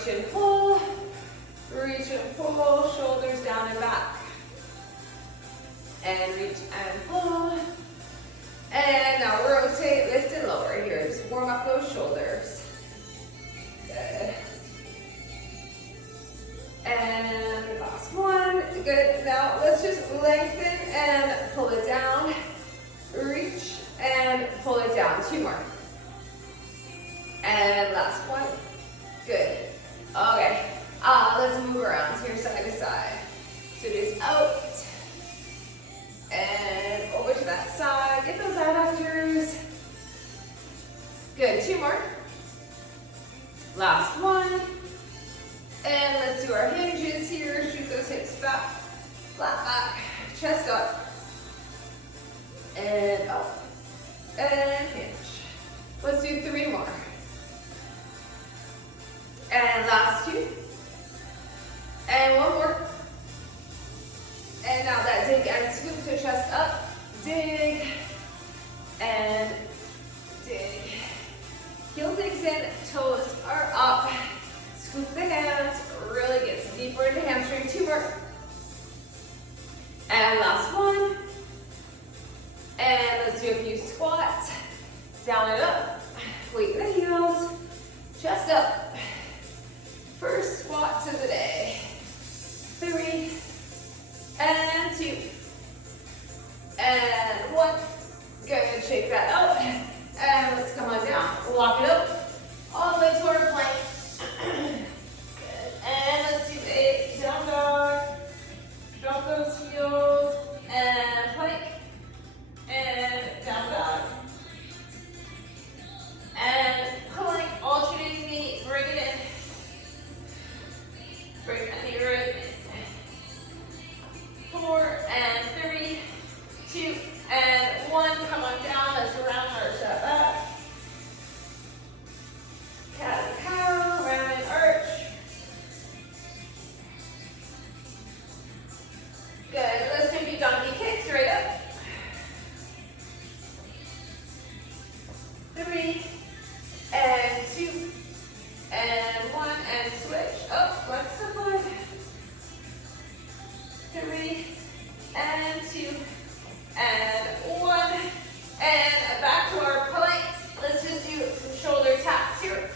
reach and pull. Reach and pull, shoulders down and back. And reach and pull. And now rotate, lift and lower here. Just warm up those shoulders. Good. And last one. Good. Now let's just lengthen and pull it down. Reach and pull it down. 2 more. And last one. Good. Okay. Let's move around here side to side. So just out. And over to that side. Get those adductors. Good. 2 more. Last one. And let's do our hinges here. Shoot those hips back. Flat back. Chest up. And up. And hinge. Let's do 3 more. And last 2. And 1 more. And now that dig and scoop, so chest up, dig, and dig. Heel digs in, toes are up. Scoop the hands, really gets deeper into hamstring. 2 more. And last one. And let's do a few squats. Down and up. Weight the heels. Chest up. First squats of the day. 3. And 2. And 1. Good. Shake that out. And let's come on down. Walk it up. All the way to our plank. Good. And let's do a down dog. Drop those heels. And plank. And down dog. And plank. Alternating knee. Bring it in. Bring that knee right in. 4 and 3, 2 and 1. Come on down. Let's round our step back. Cat and cow, round and arch. Good. Let's do a few donkey kicks right up. 3 and 2 and 1 and switch. Up, flex the foot. 3 and 2 and 1 and back to our plank. Let's just do some shoulder taps here.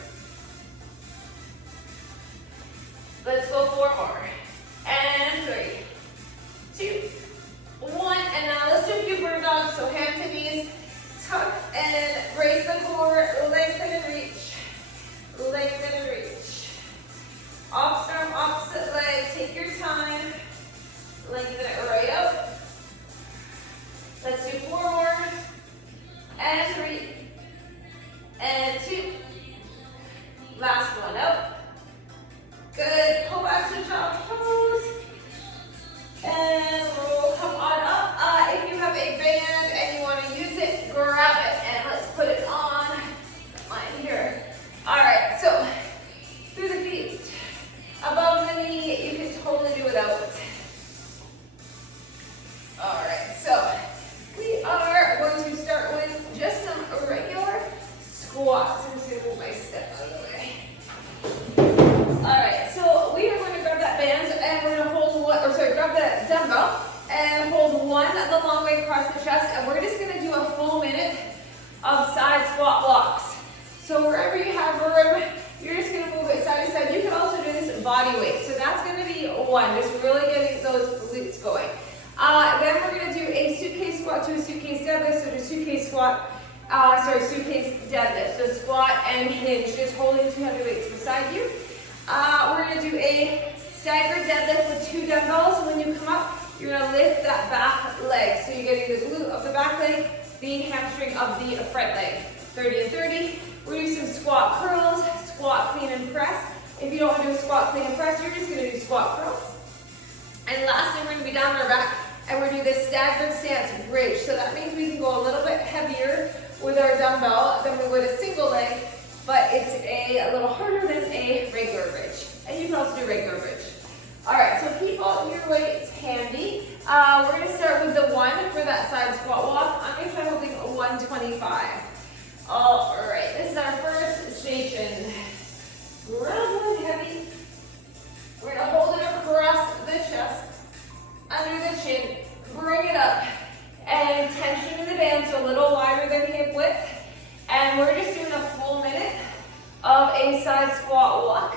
Let's go 4 more. And 3, 2, 1. And now let's do a few bird dogs. So hands to knees, tuck and brace the core, lengthen and reach. Lengthen and reach. Opposite arm, opposite leg. Take your time. Lengthen it right up. Let's do 4 more. And 3. And 2. Last one up. Good. Pull back to child's pose. And roll. Come on up. If you have a band and you want to use it, grab it and let's put it on. Line here. All right. So through the feet, above the knee. You can totally do without. All right, so we are going to start with just some regular squats. I'm just going to move my step out of the way. All right, so we are going to grab that band and we're going to hold one, grab that dumbbell and hold one the long way across the chest, and we're just going to do a full minute of side squat blocks. So wherever you have room, you're just going to move it side to side. You can also do this body weight. So that's going to be 1, just really getting those glutes going. Then we're going to do a suitcase squat to a suitcase deadlift. So just suitcase squat, suitcase deadlift. So squat and hinge, just holding 2 heavy weights beside you. We're going to do a staggered deadlift with 2 dumbbells. When you come up, you're going to lift that back leg. So you're getting the glute of the back leg, the hamstring of the front leg. 30 and 30. We're going to do some squat curls, squat, clean, and press. If you don't want to do a squat, clean, and press, you're just going to do squat curls. And lastly, we're going to be down on our back, and we're going to do this staggered stance bridge. So that means we can go a little bit heavier with our dumbbell than we would a single leg, but it's a little harder than a regular bridge. And you can also do regular bridge. All right, so keep all your weights handy. We're going to start with the 1 for that side squat walk. I'm going to try holding 125. All right, this is our first station. Grab one heavy. width. And we're just doing a full minute of a side squat walk.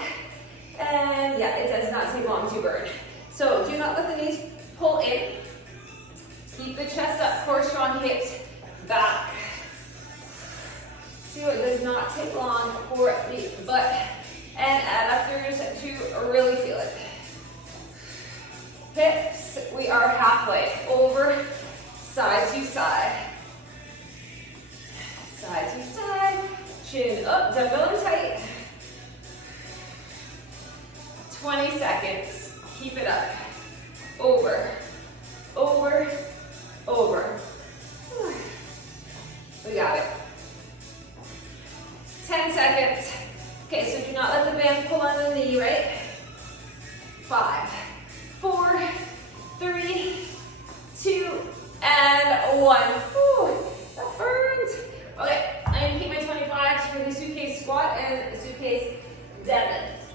And yeah, it does not take long to burn. So do not let the knees pull in. Keep the chest up, core strong, hips back. See, it does not take long for the butt and adductors to really feel it. Hips, we are halfway over, side to side. Side to side, chin up, dumbbell and tight. 20 seconds, keep it up. Over, over, over. We got it. 10 seconds. Okay, so do not let the band pull on the knee, right? 5, 4, 3, 2, and 1. Whew, that burns. Okay, I'm gonna keep my 25s for the suitcase squat and suitcase deadlift.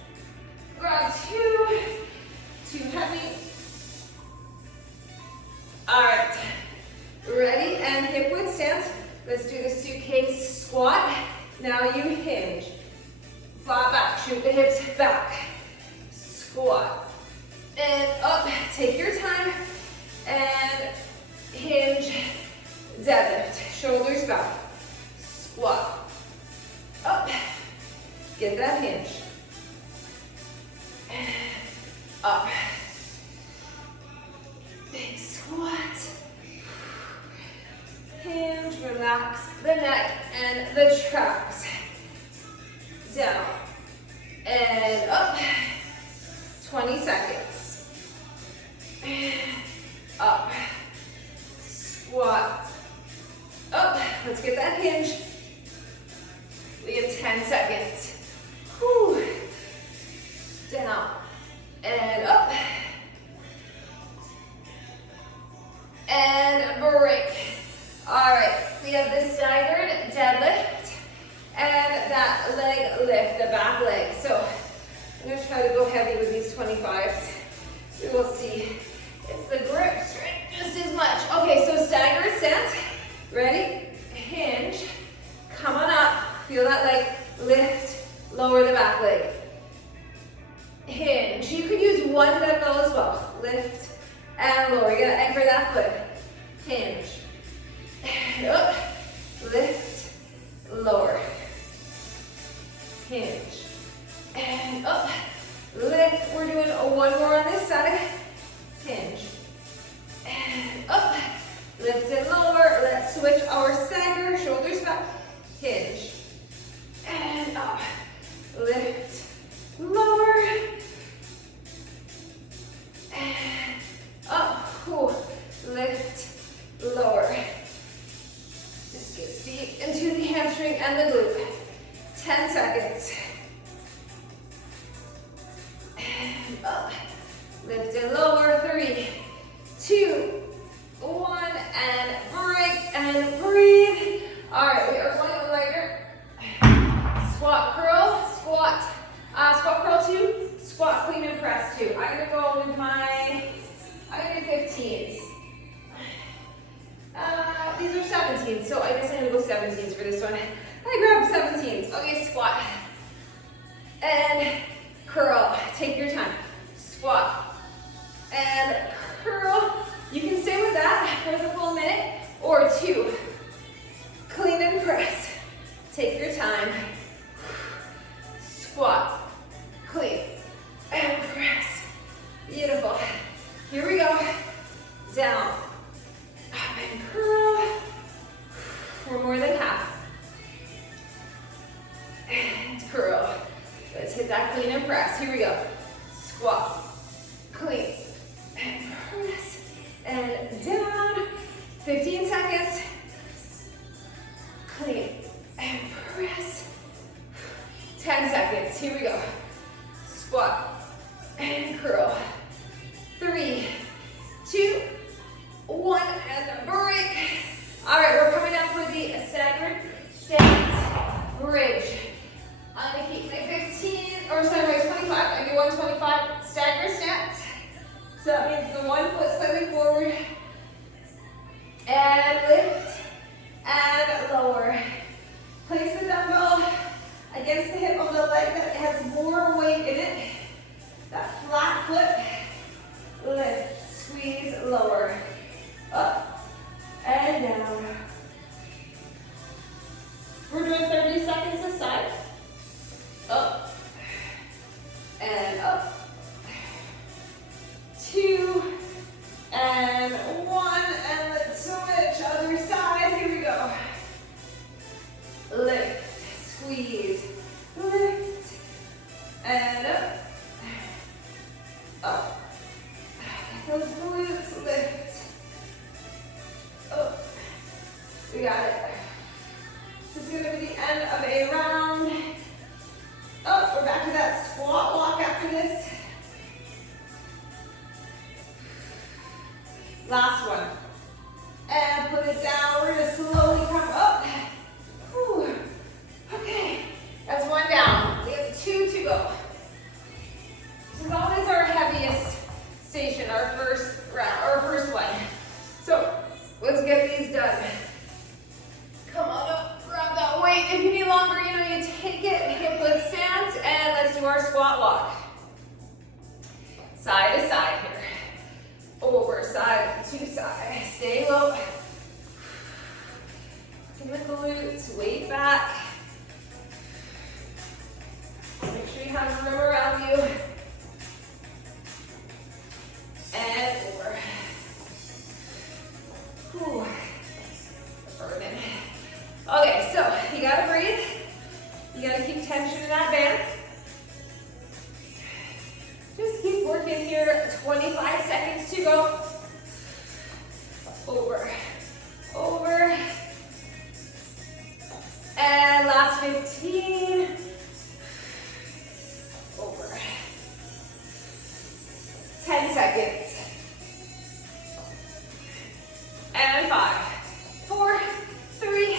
Grab too heavy. All right, ready and hip width stance. Let's do the suitcase squat. Now you hinge, flat back, shoot the hips back, squat, and up, take your time, and hinge, deadlift, shoulders back, squat, up, get that hinge, up, big squat, hinge, relax the neck and the traps, down, and up, 20 seconds, up, squat, up, let's get that hinge, we have 10 seconds, whew, down, and up, and break. All right, we have the staggered deadlift and that leg lift, the back leg. So I'm gonna try to go heavy with these 25s. We will see. It's the grip strength just as much. Okay, so staggered stance. Ready? Hinge. Come on up. Feel that leg lift. Lower the back leg. Hinge. You could use one dumbbell as well. Lift and lower. You're gonna anchor that foot. Hinge. And up. Lift. Lower. Hinge. And up. Lift. We're doing one more on this side. Hinge. And up. Lift and lower. Let's switch our stagger. Shoulders back. Hinge. And up. Lift. Lower. And up. Ooh. Lift. Lower. Just get deep into the hamstring and the glute. 10 seconds. And up. Lift and lower. 3, 2, 1, and break and breathe. All right, we are going lighter. Squat curl, squat, squat curl 2, squat clean and press 2. I'm gonna go with I'm gonna do 15s. These are 17s, so I guess I'm gonna go 17s for this one. I grabbed 17s. Okay, squat. And curl. Take your time. Squat. And curl. You can stay with that for the full minute or 2. Clean and press. Take your time. Squat. Clean. And press. Beautiful. Here we go. Down. Up and curl. We're more than half. And curl. Let's hit that clean and press. Here we go. Squat. Clean. And press. And down. 15 seconds. Clean. And press. 10 seconds. Here we go. Squat. And curl. 3, 2, 1, and break. All right, we're coming down for the staggered stance bridge. I'm gonna keep my 25. I do 125 stagger stance. So that means the one foot slightly forward and lift and lower. This is gonna be the end of a round. Oh, we're back to that squat walk after this. Last one. And put it down. We're gonna slowly come up. Whew. Okay, that's one down. We have 2 to go. This is always our heaviest station, our first round, our first one. So let's get these done. Come on up, grab that weight. If you need longer, you take it, hip width stance, and let's do our squat walk. Side to side here. Over, side to side. Stay low. In the glutes, weight back. Make sure you have room around you. And over. Whew. Burning. Okay, so you gotta breathe. You gotta keep tension in that band. Just keep working here. 25 seconds to go. Over. Over. And last 15. Over. 10 seconds. And 5, 4, 3,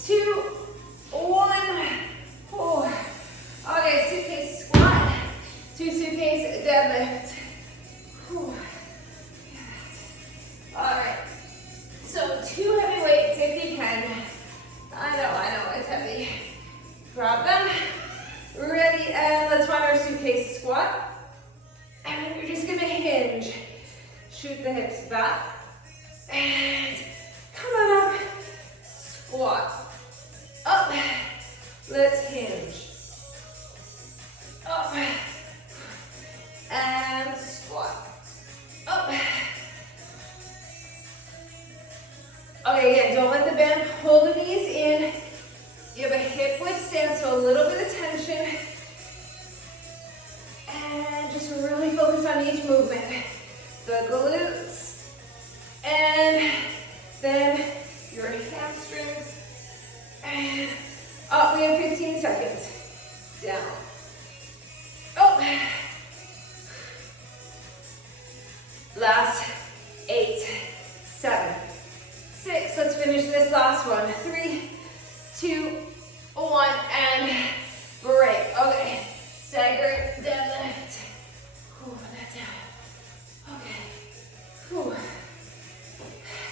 2, 1. Oh. Okay, suitcase squat. 2 suitcase deadlift. Whew. All right. So 2 heavy weights if you can. I know, it's heavy. Grab them. Ready, and let's find our suitcase squat. And then you're just gonna hinge. Shoot the hips back. And come on up. Squat. Up. Let's hinge. Up. And squat. Up. Okay, again, don't let the band pull the knees in. You have a hip width stance, so a little bit of tension. And just really focus on each movement. The glutes, and then your hamstrings, and up. We have 15 seconds. Down. Up. Last 8, 7, 6. Let's finish this last one. 3, 2, 1, and break. Okay. Stagger deadlift. Pull that down. Okay. Whew.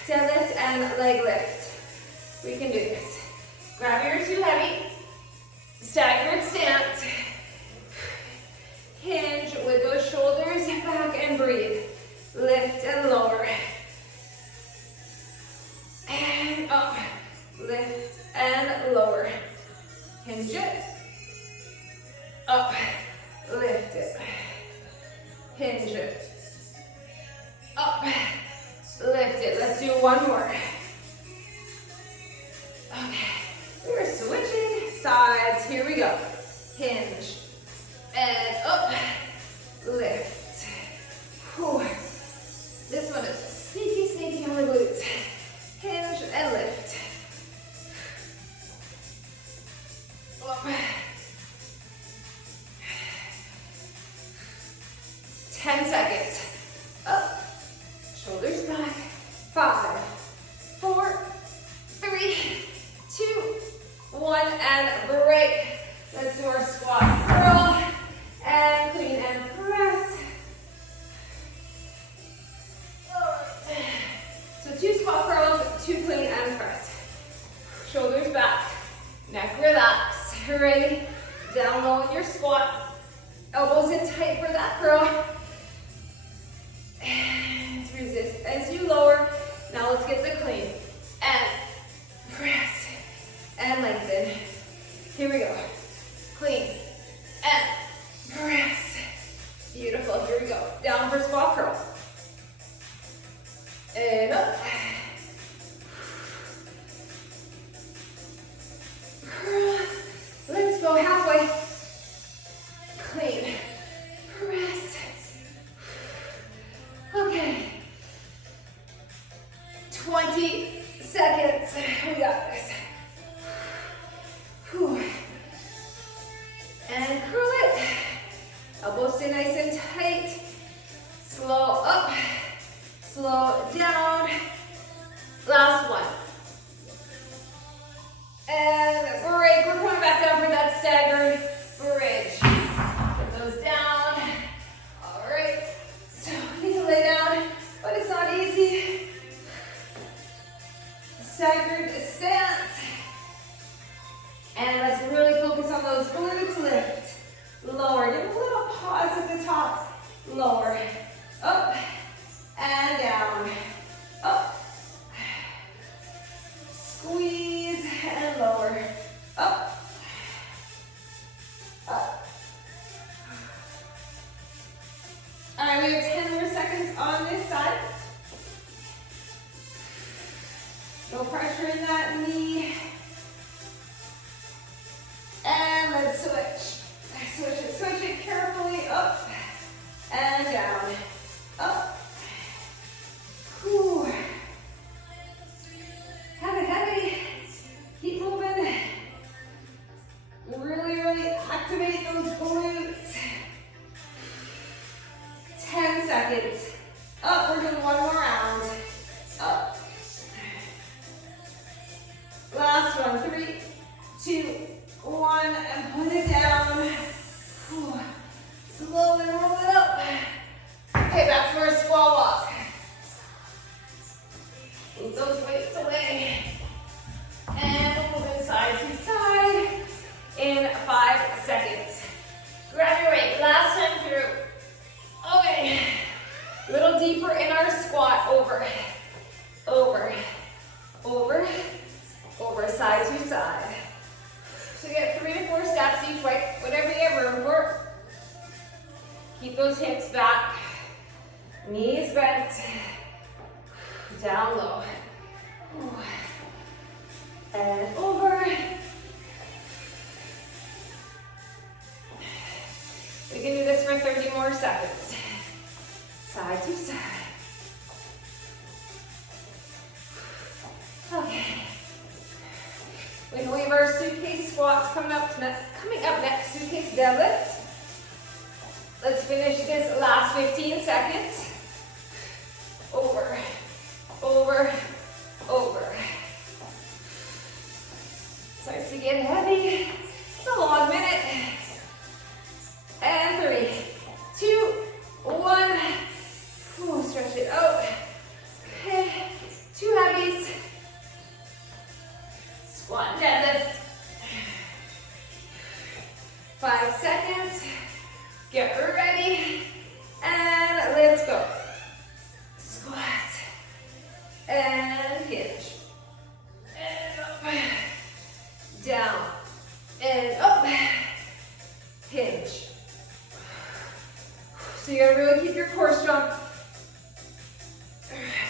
Deadlift and leg lift. We can do this. Grab your too heavy. Staggered stance. Hinge with those shoulders back and breathe. Lift and lower. And up. Lift and lower. Hinge it. Up. Lift it. Hinge it. Up. Lift it. Let's do one more. Okay. We're switching sides. Here we go. Hinge. And up. Lift. Whew. This one is sneaky, sneaky on the glutes. Hinge and lift. Up. 10 seconds. Up. Shoulders back. 5, 4, 3, 2, 1, and break. Let's do our squat curl and clean and press. So 2 squat curls, 2 clean and press. Shoulders back, neck relax. Ready? Down low in your squat. Elbows in tight for that curl. And resist as you lower. Now let's get the clean. And press. And lengthen. Here we go. Clean. And press. Beautiful. Here we go. Down for squat curl. And up. Curl. Let's go halfway. Clean. Press. Okay. 20 seconds. We got this. Whew. And curl it. Elbows stay nice and tight. Slow up, slow down. Last one. And break. We're coming back down for that staggered bridge. Put those down. All right. So you need to lay down, but it's not easy. Staggered stance. And let's really focus on those glutes. Lift, lower. Give a little pause at the top. Lower, up, and down. Up. Squeeze and lower. Up. Up. All right, we have 10 more seconds on this side. No pressure in that knee. And let's switch. Switch it carefully. Up and down. Up. Whew. Heavy. Keep moving. Really activate those glutes. 10 seconds. Up, we're doing one more round. Up. Last one, 3, 2, 1, and put it down. Whew. Slowly roll it up. Okay, back to our squat walk. Move those weights away. And move side to side in 5 seconds. Grab your weight, last time through. Okay, a little deeper in our squat, over, side to side. So you get 3 to 4 steps each way, whatever you have room for. Keep those hips back, knees bent, down low. And over. We can do this for 30 more seconds. Side to side. Okay. We can leave our suitcase squats coming up next, suitcase deadlift. Let's finish this last 15 seconds. Over. Starts to get heavy. It's a long minute. And 3, 2, 1. Ooh, stretch it out. Okay, 2 heavies. Squat deadlift. 5 seconds. Get ready. And let's go. Squat. And hinge. And up. Down. And up. Hinge. So you gotta really keep your core strong.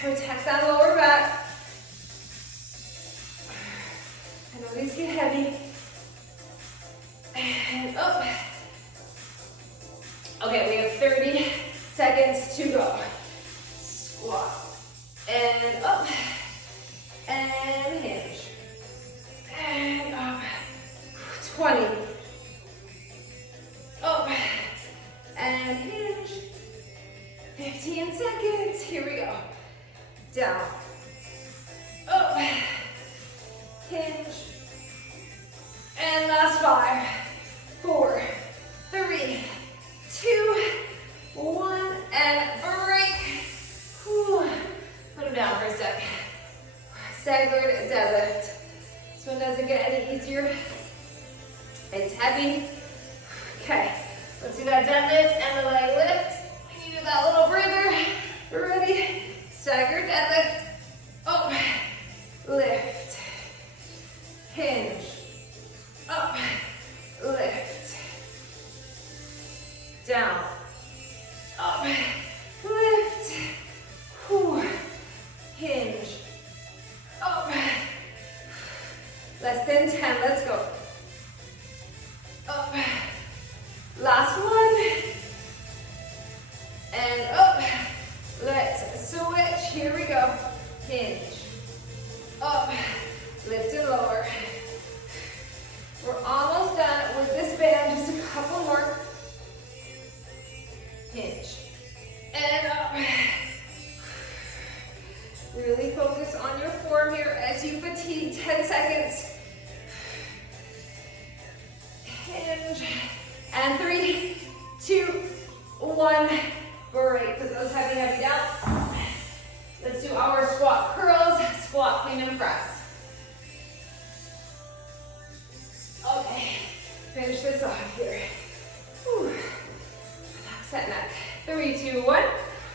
Protect that lower back. I know these get heavy. And up. Okay, we have 30 seconds to go. Squat. And up. And hinge. And up. 20. Up. And hinge. 15 seconds. Here we go. Down. Up. Hinge. And last 5, 4, 3, 2, 1, and break. Whew. Put them down for a sec. Staggered deadlift. This one doesn't get any easier. It's heavy. Okay, let's do that deadlift and the leg lift. And you do that little breather. Ready? Staggered deadlift. Up. Lift. Hinge. Up. Lift. Down. Up. Lift. Whew. Hinge. Up. Less than 10. Let's go. Up. Last one. And up. Let's switch. Here we go. Hinge. Up. Lift and lower. We're Finish this off here. Whew. Relax that neck. 3, 2, 1.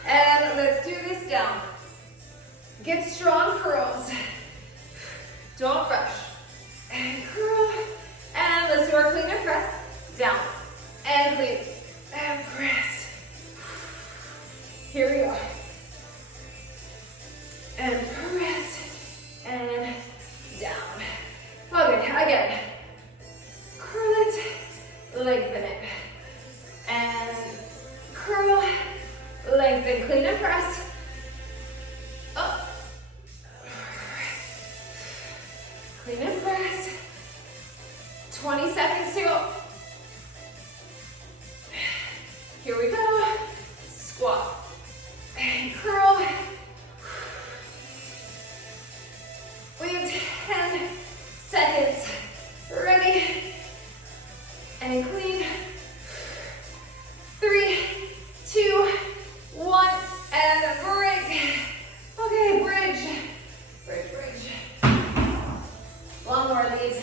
And let's do this down. Get strong curls. Don't rush. And curl. And let's do our clean and press. Down. And clean. And press. Here we go. And press. And down. Okay, again. Curl it. Lengthen it. And curl. Lengthen. Clean and press. Up. Clean and press. 20 seconds to go. Here we go. Squat. And curl. We have 10 seconds. Ready. And clean. 3, 2, 1. And break. Okay, bridge. Bridge, bridge. One more of these.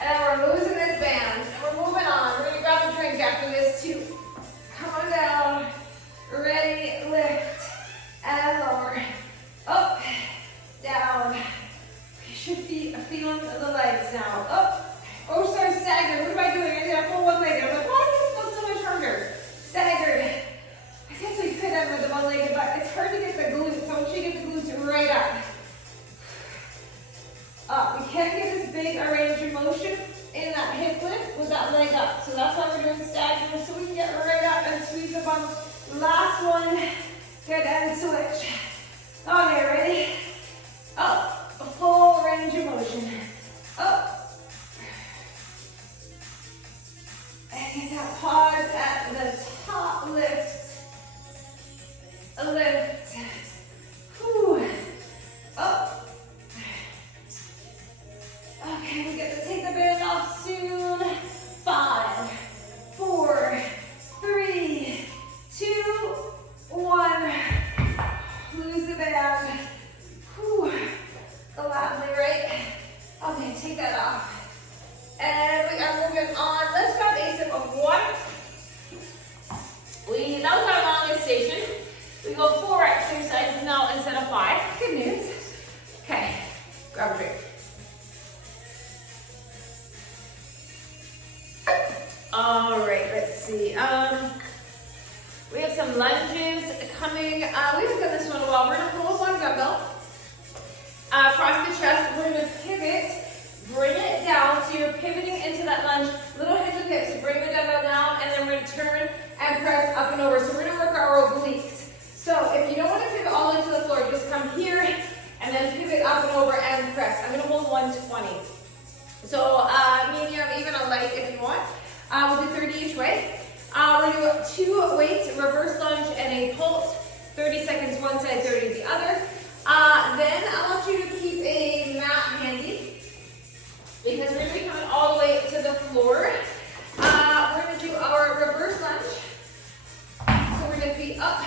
And we're losing this band. And we're moving on. We're going to grab a drink after this too. Come on down. Ready, lift. And lower. Up, down. You should be feeling the legs now. Up. Oh, sorry, staggered. What am I doing? I did a full one leg. I'm like, why does this feel so much harder? Staggered. I guess we could have with the one leg, but it's hard to get the glutes. So I want you to get the glutes right up. Up. We can't get this big range of motion in that hip lift with that leg up. So that's why we're doing staggered, so we can get right up and squeeze the bum. Last one. Good, and switch. Okay, ready? Up. A full range of motion. Up. And get that pause at the top. Lift. Lift. Whew. Up. Okay, we get to take the band off soon. 5, 4, 3, 2, 1. Lose the band. Whew. Gladly, right? Okay, take that off. And we are moving on. Let's grab a sip of water. That was our longest station. We go 4 exercises now instead of 5. Good news. Okay, grab a drink. All right, let's see. We have some lunges coming. We haven't done this one in a while. We're gonna pull up one dumbbell. Across the chest, we're gonna pivot, bring it down. So you're pivoting into that lunge. Little hinge and hips, so bring the dumbbell down, and then we're gonna turn and press up and over. So we're gonna work our obliques. So if you don't want to pivot all into the floor, just come here and then pivot up and over and press. I'm gonna hold 120. So medium, even a light if you want. We'll do 30 each way. We're gonna do 2 weights, reverse lunge and a pulse. 30 seconds one side, 30 the other. Then I want you to keep a mat handy because we're gonna be coming all the way to the floor. We're gonna do our reverse lunge. So we're gonna be up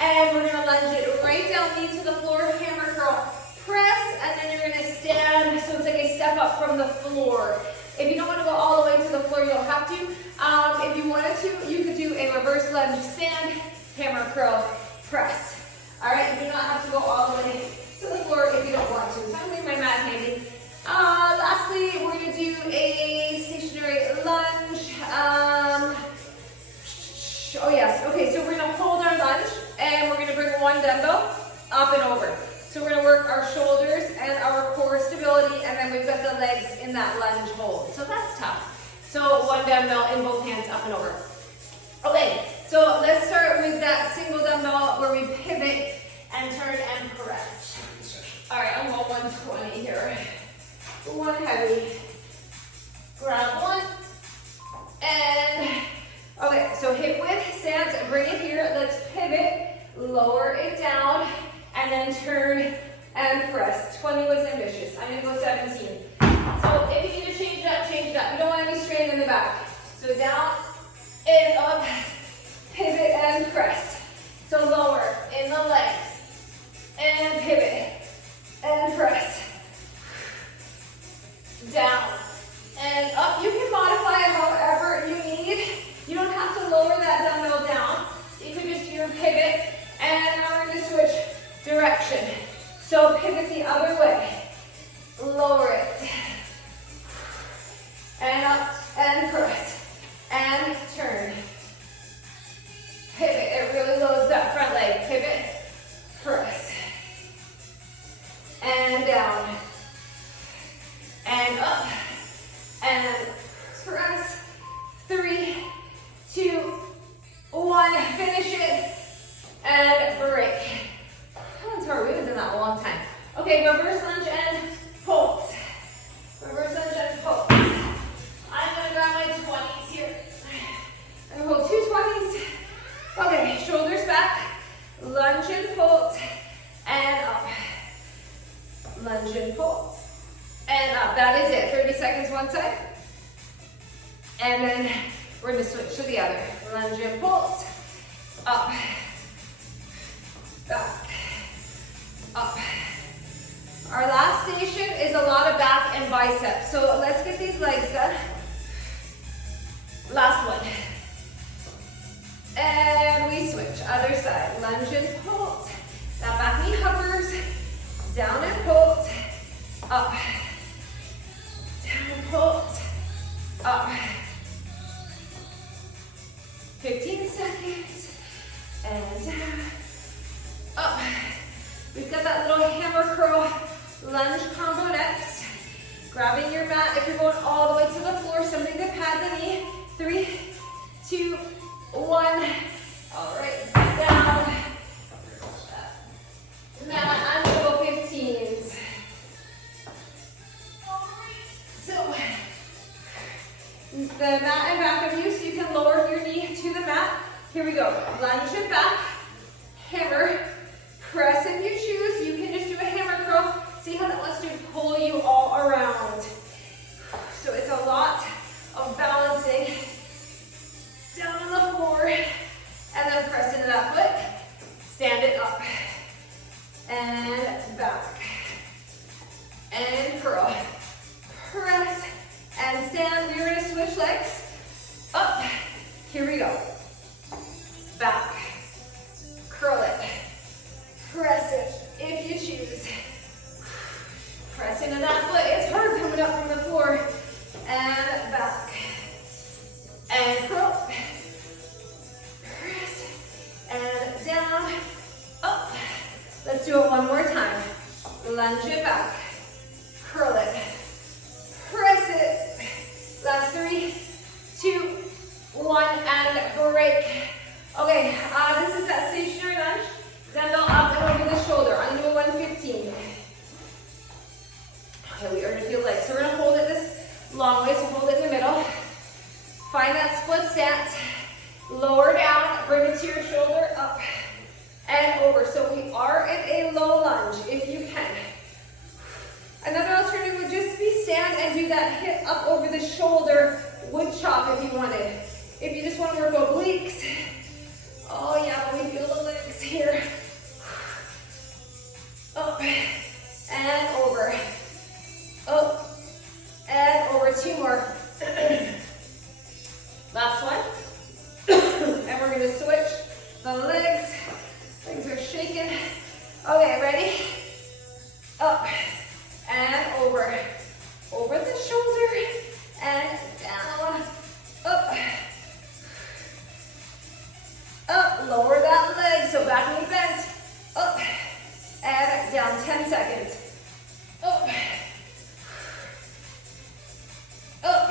and we're gonna lunge it right down, knee to the floor, hammer curl, press, and then you're gonna stand. So it's like a step up from the floor. If you don't want to go all the way to the floor, you don't have to. If you wanted to, you could do a reverse lunge, stand, hammer curl, press. All right, you do not have to go all the way to the floor if you don't want to. So I'm going to leave my mat handy. Lastly, we're going to do a stationary lunge. Oh yes, okay, so we're going to hold our lunge and we're going to bring one dumbbell up and over. So we're going to work our shoulders and our core stability, and then we've got the legs in that lunge hold. So that's tough. So one dumbbell in both hands up and over. Okay, so let's start with that single dumbbell where we pivot and turn and press. All right, I'm going 120 here. One heavy. Grab one. And, okay, so hip width stance, bring it here. Let's pivot, lower it down, and then turn and press. 20 was ambitious. I'm gonna go 17. So if you need to change it up, change it up. You don't want any strain in the back. So down and up, pivot and press. So lower in the legs and pivot and press. Down and up. You can modify it however direction. So pivot the other way. Lower it. And up and press. And turn. Pivot. It really loads that front leg. Pivot. Press. And down. And up. And press. 3, 2, 1. Finish it. And break. That's hard. We haven't done that in a long time. Okay, reverse lunge and pulse. Reverse lunge and pulse. I'm going to grab my 20s here. I'm going to hold 2 20s. Okay, shoulders back. Lunge and pulse. And up. Lunge and pulse. And up. That is it. 30 seconds one side. And then we're going to switch to the other. Lunge and pulse. Up. Back. Up. Our last station is a lot of back and biceps. So let's get these legs done. Last one. And we switch. Other side. Lunge and pulse. That back knee hovers. Down and pulse. Up. Down and pulse. Up. 15 seconds. And down. Up. We've got that little hammer curl lunge combo next. Grabbing your mat if you're going all the way to the floor, something to pad the knee. 3, 2, 1. All right, down. Mat and little 15s. All right, so the mat in back of you, so you can lower your knee to the mat. Here we go. Lunge it back. Hammer. Press if you choose. You can just do a hammer curl. See how that wants to pull you all around. So it's a lot of balancing down on the floor and then press into that foot. Stand it up and back and curl. Press and stand. We're going to switch legs. Up. Here we go. Back. Curl it. Press it if you choose. Press into that foot. It's hard coming up from the floor. And back. And curl. Press. And down. Up. Let's do it one more time. Lunge it back. Curl it. Press it. Last 3, 2, 1, and break. Okay, this is that stationary lunge. Dumbbell up and over the shoulder. I'm going to do a 115. Okay, we are going to feel legs. So we're going to hold it this long way, so hold it in the middle. Find that split stance. Lower down, bring it to your shoulder, up and over. So we are in a low lunge, if you can. Another alternative would just be stand and do that hip up over the shoulder wood chop if you wanted. If you just want to work obliques, oh yeah, when we feel the legs here. Up and over. Up and over. 2 more. Last one. And we're going to switch the legs. Legs are shaking. Okay, ready? Up and over. Over the shoulder and down. Up. Up. Lower that leg. So back knee bent. Up and down. 10 seconds. Up. Up.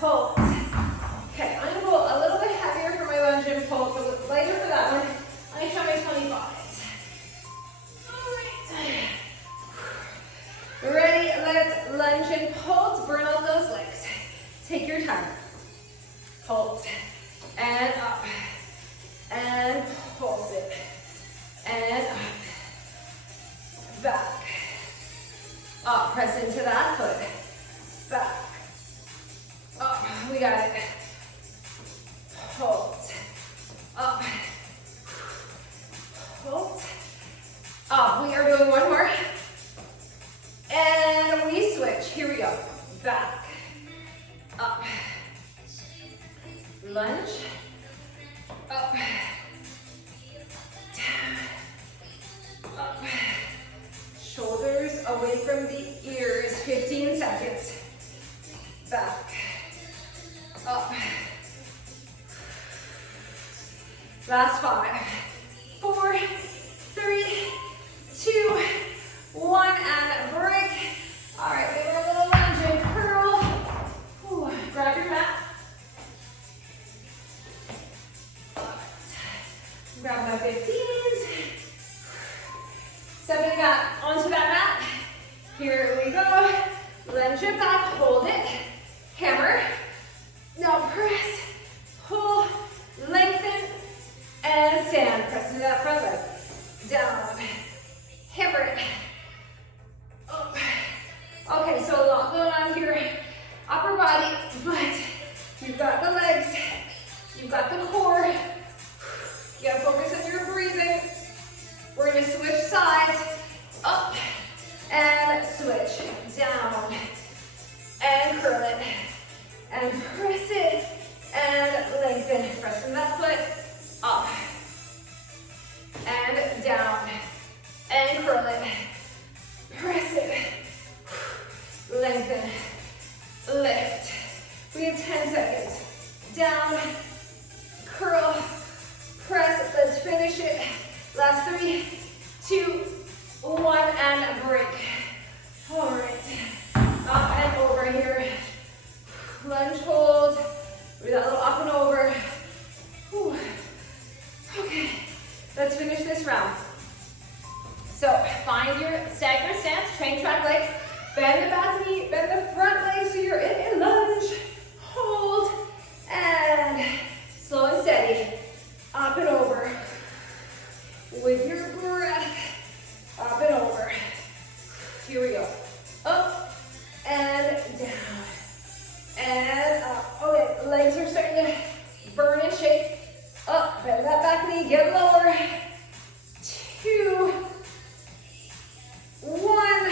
pulse. Okay, I'm gonna go a little bit heavier for my lunge and pulse, a little lighter for that one. I'm gonna try my 25s. All right. Ready? Let's lunge and pulse. Burn out those legs. Take your time. Pulse. And up. And pulse it. And up. Back. Up. Press into that foot. Back. Up. We got it. Hold. Up. Hold. Up. We are doing one more. And we switch. Here we go. Back. Up. Lunge. Up. Down. Up. Shoulders away from the ears. 15 seconds. Back. Up. Last 5, 4, 3, 2, 1, and break. All right, give her a little lunge and curl. Ooh, grab your mat. All right. Grab my 15s. Stepping back onto that mat. Here we go. Lunge it back, hold it. Hammer. Now press, pull, lengthen, and stand. Press into that front leg. Down. Hammer it. Up. Okay, so a lot going on here. Upper body, but you've got the legs. You've got the core. You gotta focus on your breathing. We're gonna switch sides. Up and switch. Down. And curl it. And press it. And lengthen. Press from that foot. Up and down and curl it, press it, lengthen, lift. We have 10 seconds. Down, curl, press. Let's finish it. Last 3, 2, 1, and break. All right, up and over here. Lunge hold. We got a little up and over. Whew. Okay, let's finish this round. So find your stagger stance, train track legs, bend the back knee, bend the front leg so you're in a lunge, hold, and slow and steady, up and over. With your breath, up and over. Here we go. Up and down, and up. Okay, legs are starting to burn and shake. Up, bend that back knee, get lower. 2, 1.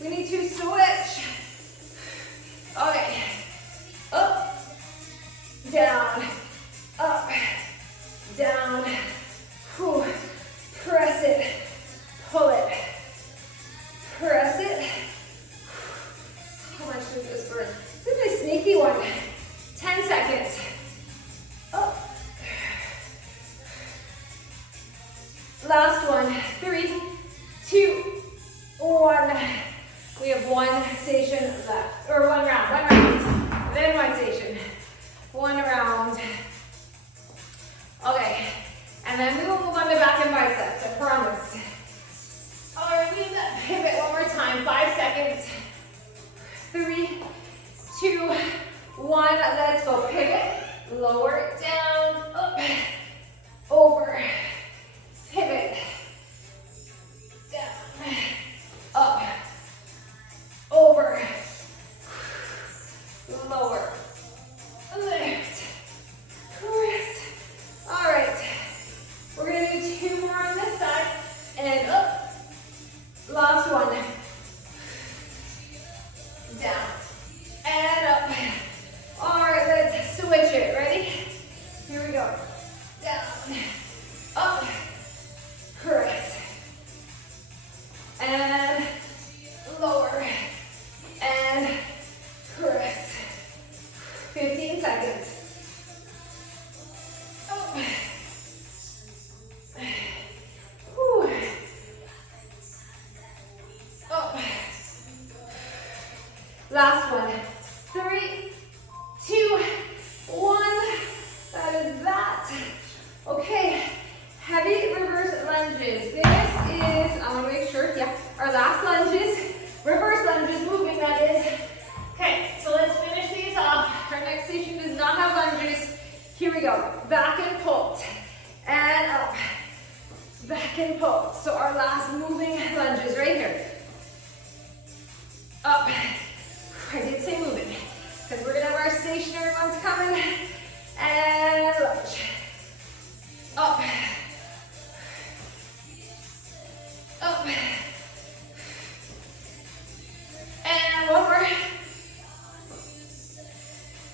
We need to switch. Okay. Up, down, up, down. Whew. Press it, pull it, press it. How much does this burn? This is a sneaky one. 10 seconds. Up. Last one. 3, 2, 1. We have one station left, or one round, then one station. One round. Okay, and then we will move on to back and biceps, I promise. All right, we need that pivot one more time. 5 seconds. 3, 2, 1. Let's go. Pivot, lower, down, up, over. Pivot, down, up, over, lower, lift, press. All right, we're gonna do 2 more on this side, and up. Last one. Down, and up. All right, let's switch it. Ready? Here we go. Down, up. Press, and lower, and press. 15 seconds. Up. Whew. Up. Last one. 3, 2, Here we go. Back and pulse. And up. Back and pulse. So our last moving lunges right here. Up. I did say moving, because we're going to have our stationary ones coming. And lunge. Up. Up. And one more.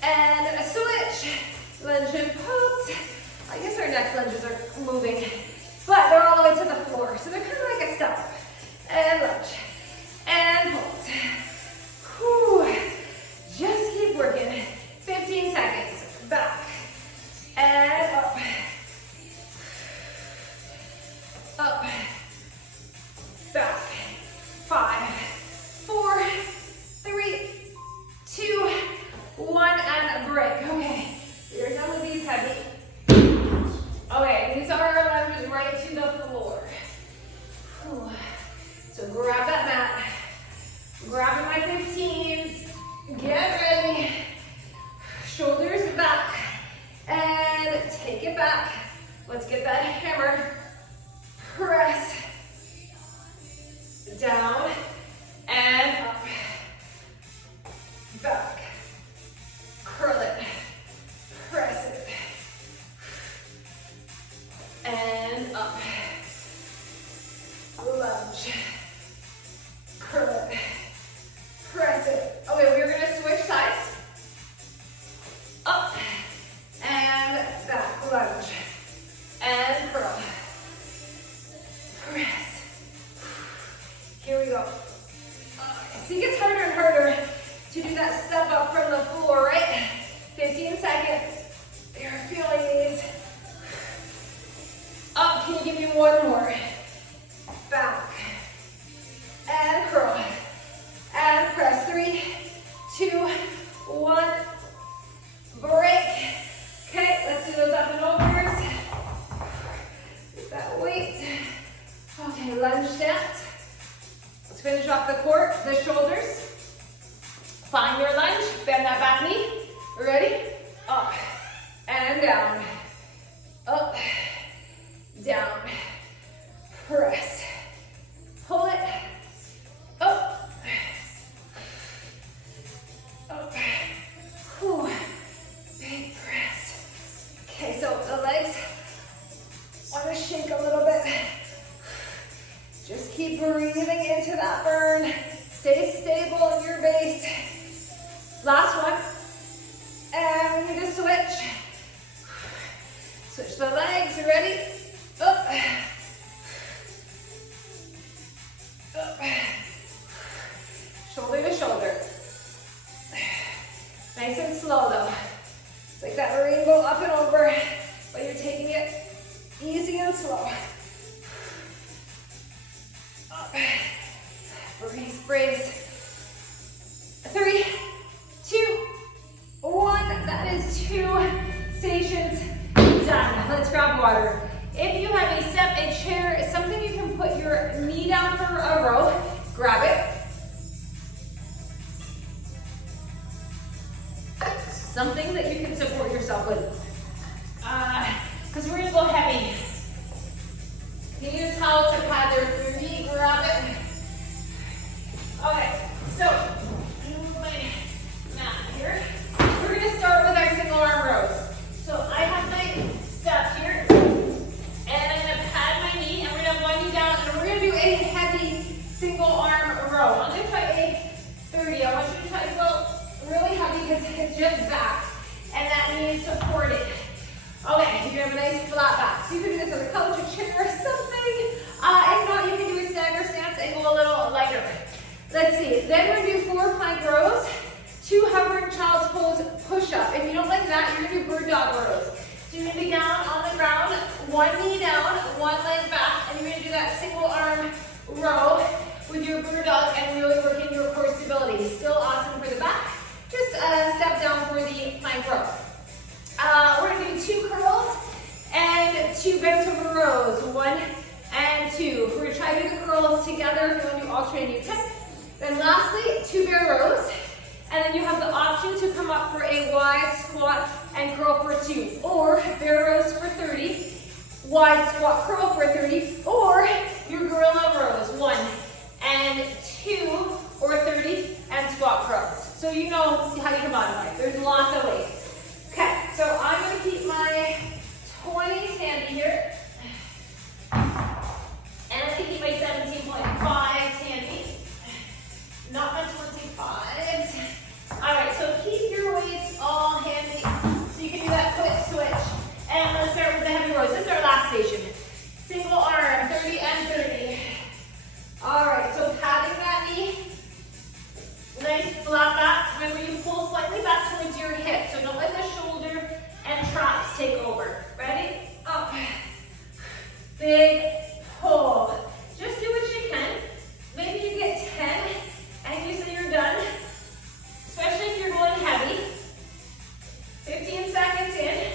And a switch. Lunge and pulse. I guess our next lunges are moving, but they're all the way to the floor. So they're kind of like a step. And lunge. And pulse. Whew. Just keep working. 15 seconds. Back. And up. Up. Back. 5, 4, 3, 2, 1, and break. Okay, we're done with these heavy. Okay, these are our lunges right to the floor. Whew. So grab that mat. Grabbing my 15s. Get ready. Shoulders back. And take it back. Let's get that hammer. Press. Down. And up. Back. Curl it. Press it. And up. Lunge. Curl it. Press it. Okay, we're going to switch sides. Up. And back. Lunge. And curl. Press. Here we go. See, it gets harder and harder to do that step up from the floor, right? 15 seconds. You're feeling these. Up, can you give me one more? Back. And curl. And press. 3, 2, 1. Break. Okay, let's do those up and overs. Get that weight. Okay, lunge stance. Let's finish off the shoulders. Find your lunge, bend that back knee. Ready? Up and down. Up, down. Press. Pull it. Up. Up. Whew. Big press. Okay, so the legs want to shake a little bit. Just keep breathing into that burn. Stay stable in your base. Last one. And we need to switch. Switch the legs. Ready? Up. Up. Shoulder to shoulder. Nice and slow though. It's like that rainbow up and over, but you're taking it easy and slow. Up. Brace, brace. 3, 2, 1. That is 2 stations done. Let's grab water. If you have a step, a chair, something you can put your knee down for a row, grab it. Something that you can support yourself with. Because we're gonna go heavy. You need a towel to pad your knee, grab it. Okay, so move my mat here. We're gonna start with our single arm rows. So I have my step here, and I'm gonna pad my knee, and we're gonna have one knee down, and we're gonna do a heavy single arm row. I'm gonna try a 30. I want you to try to go really heavy because it's just back, and that knee is supported. Okay, you're gonna have a nice flat back. So you can do this on a couch, a chair, or something. If not, you can do a stagger stance and go a little lighter. Let's see. Then we're gonna do 4 plank rows, 2 hovering child's pose push-up. If you don't like that, you're gonna do bird dog rows. So you're gonna be down on the ground, one knee down, one leg back, and you're gonna do that single arm row with your bird dog and really working your core stability. Still awesome for the back. Just a step down for the plank row. We're gonna do 2 curls and 2 bent over rows. 1 and 2. We're gonna try to do the curls together. If you want to do alternating, you can. Then lastly, 2 bear rows. And then you have the option to come up for a wide squat and curl for 2. Or wide squat curl for 30, or your gorilla rows, 1 and 2, or 30 and squat curls. So you know how you can modify. There's lots of ways. Okay, so I'm going to keep my 20s handy here. And I'm going to keep my 17.5s handy. Not my 25s. All right, so keep your weights all handy so you can do that quick switch. And let's start with the heavy rows. This is our last station. Single arm, 30 and 30. All right, so patting that knee. Nice flat back. Remember, you pull slightly back towards your hip, so don't let the shoulder and traps take over. Ready? Up. Big pull. Just do what you can. Maybe you get 10 and you say you're done, especially if you're going heavy. 15 seconds in.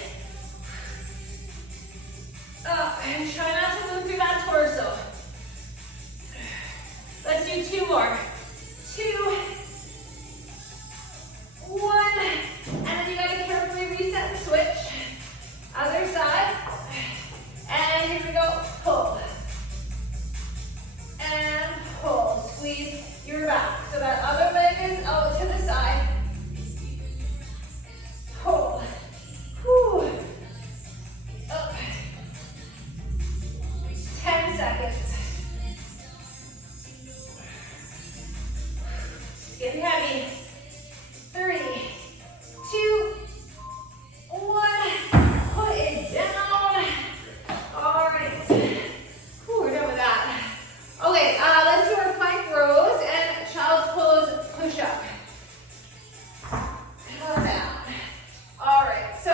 Up, and try not to move through that torso. Let's do 2 more. 2, 1, and then you gotta carefully reset and switch. Other side. And here we go. Pull. And pull. Squeeze your back. So that other leg is out to the side. Pull. Whew. Up. 10 seconds. It's getting heavy. 3, 2, 1. Put it down. All right. Whew, we're done with that. Okay, let's do our plank rows and child's pose push-up. Come down. All right, so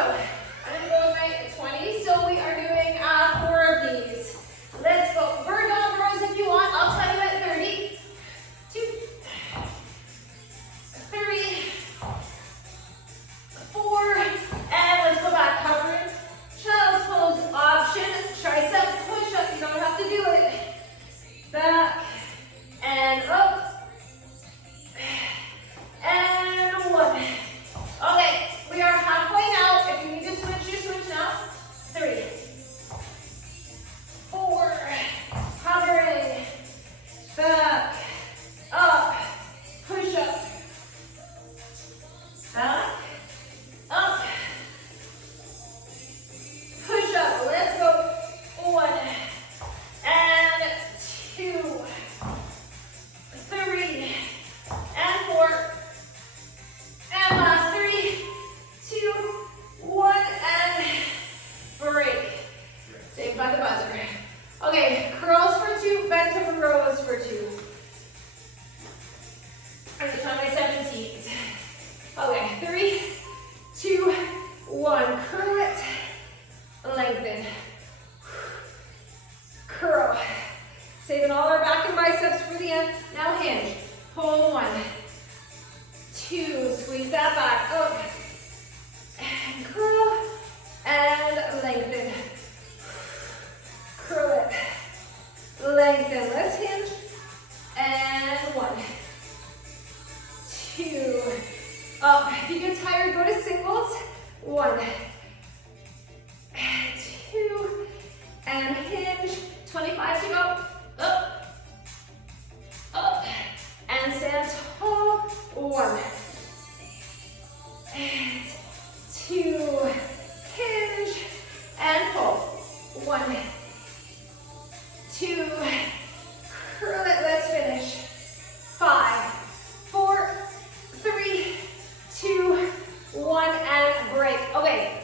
I'm going to go with my 20. So we are doing 4 of these. Let's go. Bird dog rows if you want. I'll tell you at 30. 2, 3, 4, and let's go back. Covering child's pose option. Tricep push-up. You don't have to do it. Back and up. And 1. Okay, we are halfway now. If you need to switch, you switch now. 3, 4, hovering, back, up, push up, back, up, push up. Let's go. 1 and 2, 3 and 4. And last 3, 2, 1, and break. Saved by the buzzer. Okay, curls for 2, bent over rows for 2. I'm going to try my 17s. Okay, 3, 2, 1. Curl it, lengthen. Curl. Saving all our back and biceps for the end. Now hinge. Pull 1, 2. Squeeze that back. Up. And curl. And lengthen. Curl it. Lengthen. Let's hinge. And 1, 2. Up. If you get tired, go to singles. 1, 2. And hinge. 25 to go. Up. Up. And stand tall. 1. And 2. Hinge. And pull. 1, 2. Curl it. Let's finish. 5, 4, 3, 2, 1, and break. Okay,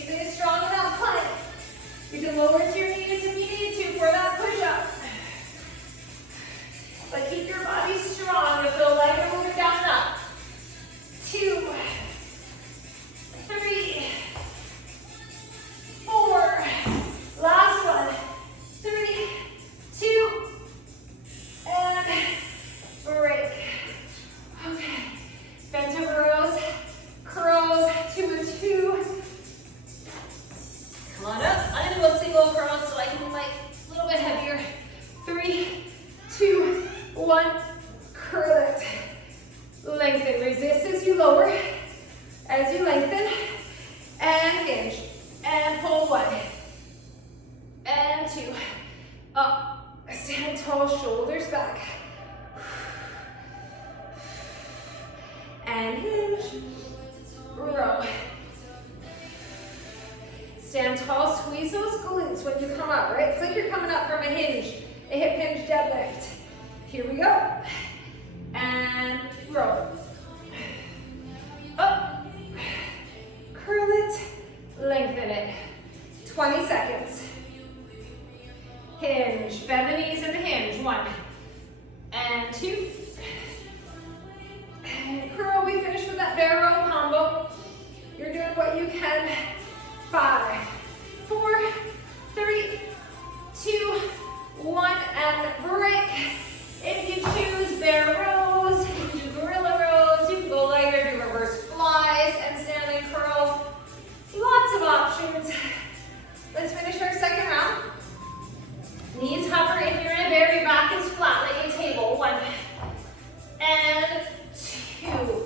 sure you stay strong in that plank. You can lower to your knees if you need to for that push-up. But keep your body strong. You feel like you're moving down and up. 2, 3, 4. Last one. 3, 2, and break. Okay. Bent over rows, curls, 2 and 2. Come on up. I'm gonna go single curls so I can like a little bit heavier. 3, 2, 1. Curl it. Lengthen. Resist as you lower. As you lengthen. And hinge. And pull 1. And 2. Up. Stand tall, shoulders back. And hinge. Row. Stand tall, squeeze those glutes when you come up, right? It's like you're coming up from a hinge, a hip hinge deadlift. Here we go. And row. Up. Curl it, lengthen it. 20 seconds. Hinge, bend the knees in the hinge. 1 and 2. And curl, we finish with that bear row combo. You're doing what you can. 5, 4, 3, 2, 1, and break. If you choose bear rows, you can do gorilla rows, you can go lighter, do reverse flies, and stand and curl. Lots of options. Let's finish our second round. Knees hover. If you're in a bear, your back is flat like a table. 1 and 2.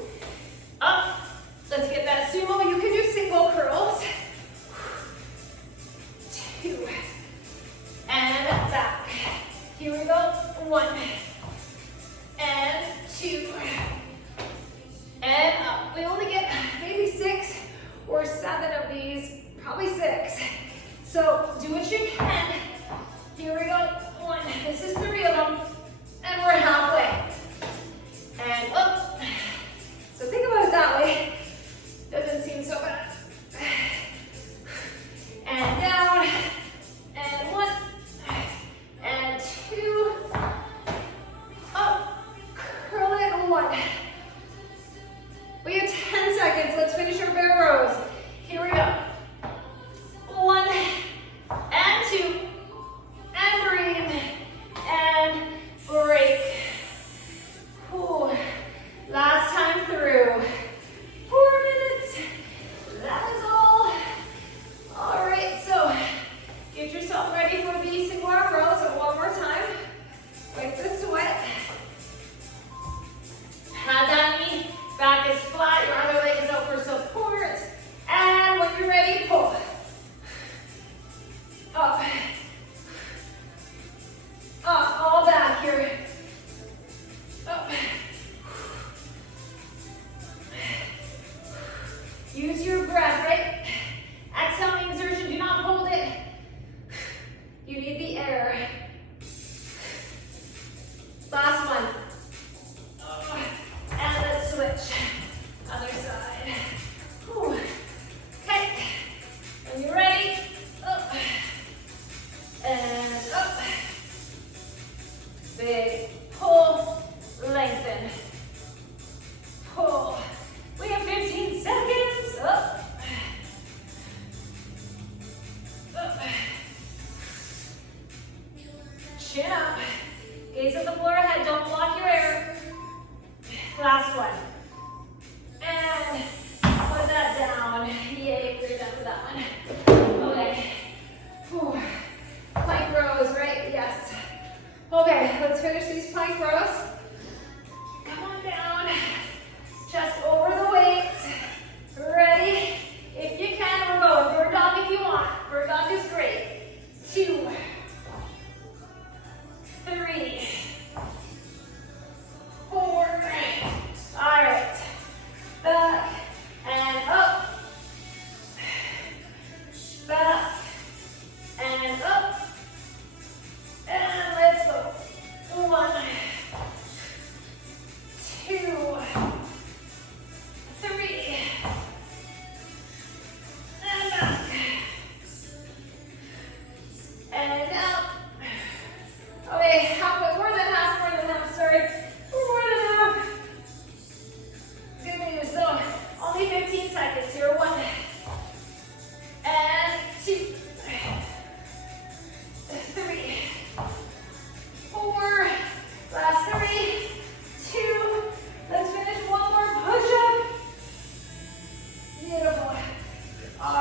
Up. Let's get that sumo. You can do single curls. 2 and back. Here we go. 1 and 2 and up. We only get maybe 6 or 7 of these, probably 6. So do what you can. Here we go. 1. This is 3 of them, and we're halfway. And up. So think about it that way. Doesn't seem so bad. And down. And 1. And 2. Up. Curl it. 1. We have 10 seconds. Let's finish our bear rows. Here we go. 1 and 2. And breathe. And break. Ooh. Last time through. 4 minutes. That is all. All right, so get yourself ready for the single arm rows. And one more time. Wipe the sweat. Have that knee. Back is flat. Your other leg is out for support. And when you're ready, pull. Up. Up. All back here. Up. Use your breath, right? Exhale the exertion. Do not hold it. You need the air. Last one. And let's switch. Other side. Whew. Okay. When you're ready, up. And up. Big pull, lengthen. Pull. We have 15 seconds. Up. Up. Chin up. Gaze at the floor ahead. Don't block your air. Last one. And put that down. Yay, we're done with that one. Okay. Whew. Plank rows, right? Yes. Okay, let's finish these plank rows. Come on down. Chest over the weights. Ready? If you can, we're going. Bird dog if you want. Bird dog is great. 2, 3, 4. All right.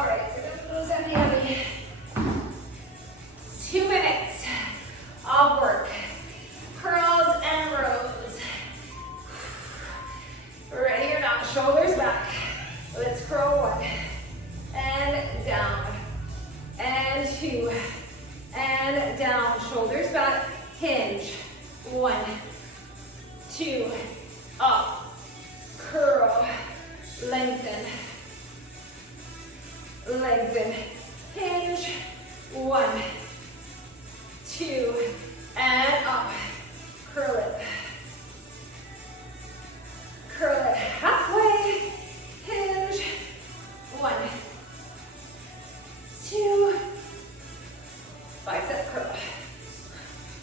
right, those heavy, heavy. 2 minutes of work. Curls and rows. Ready or not, shoulders back. Let's curl 1. And down. And 2. And down. Shoulders back. Hinge. 1, 2. Up. Curl. Lengthen. Lengthen. Hinge. 1, 2. And up. Curl it. Curl it halfway. Hinge. 1, 2. Bicep curl.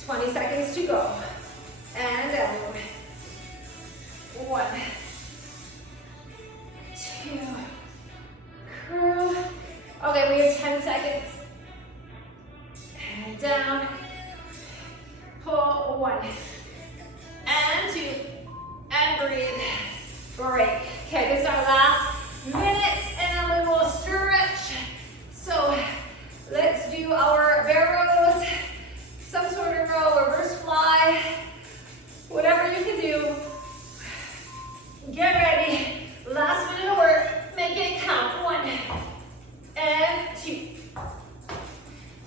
20 seconds to go. And down. 1, 2. Curl. Okay, we have 10 seconds. And down. Pull. 1. And 2. And breathe. Break. Okay, this is our last minute, and then we will stretch. So let's do our bear rows, some sort of row, reverse fly, whatever you can do. Get ready. Last minute of work. Make it count. 1 and 2.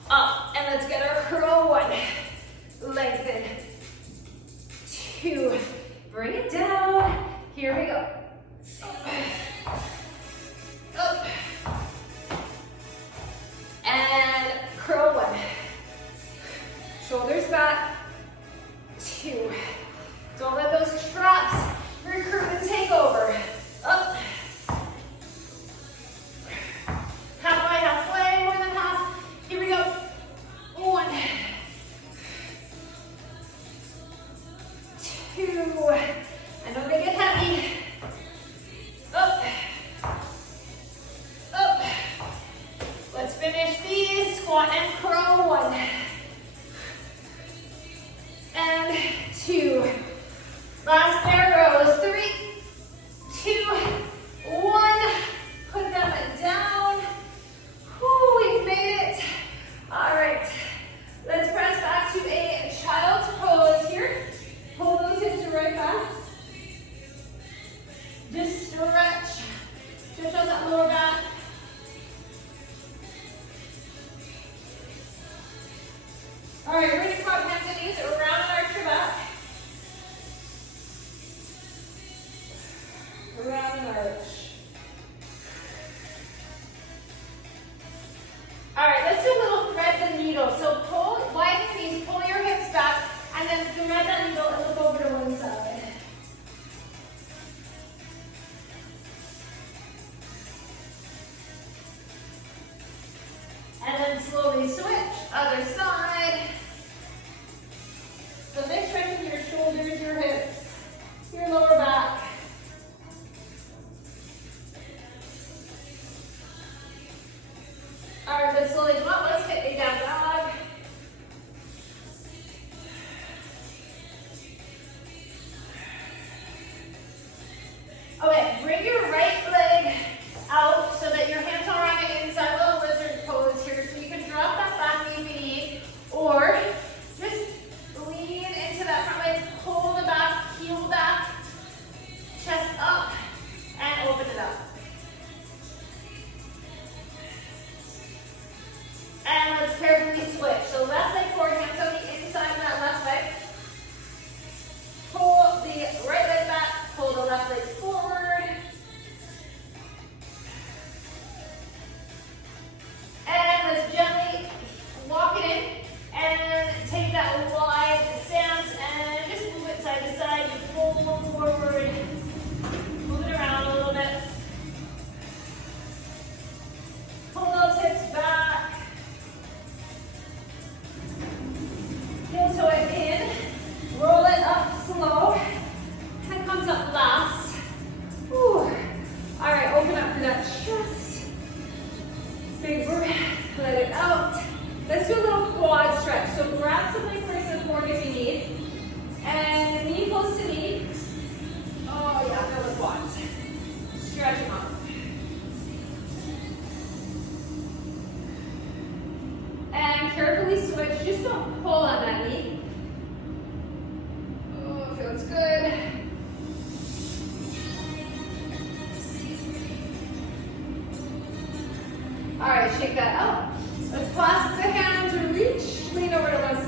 Up, and let's get our curl. 1. Lengthen. 2. Bring it down. Here we go. Up. And curl. 1. Shoulders back. 2. Don't let those straps recruit and take over. Up. Halfway, halfway, more than half. Here we go. 1. 2. And don't make it heavy. Up. Up. Let's finish these. Squat and curl. 1. And 2. Last bear rows. 3, 2, 1. Put them down. Whew, we've made it. All right. Let's press back to a child's pose here. Pull those hips right back. Just stretch. Stretch out that lower back. All right, we're going to come hands and knees around and arch your back. Around and arch. All right, let's do a little thread the needle. So pull, widen your knees, pull your hips back, and then thread that needle and look over to one side. And then slowly switch, other side. So make sure to your shoulders, your hips, your lower back. All right, let's slowly come up. Let's hit a down dog. Okay, bring your right leg out so that your hands are on the inside, little lizard pose here. So you can drop that back knee if you need, or just lean into that front leg, pull the back, heel back, chest up, and open it up. And let's carefully switch. So left leg forward, hands on the inside of that left leg. Pull the right leg back, pull the left leg forward. And let's gently walk it in and take that wide stance and just move it side to side. You pull forward, move it around a little bit. Pull those hips back. Heel toe it in. Roll it up slow. Head comes up last. Whew. All right, open up for that chest. Big breath, let it out. Let's do a little quad stretch. So grab something for support if you need. And knee close to knee. Oh yeah, feel the quads. Stretch them out. carefully switch. Just don't pull on that knee. Oh, feels good. All right, shake that out. Let's clasp the hands and reach. Lean over to one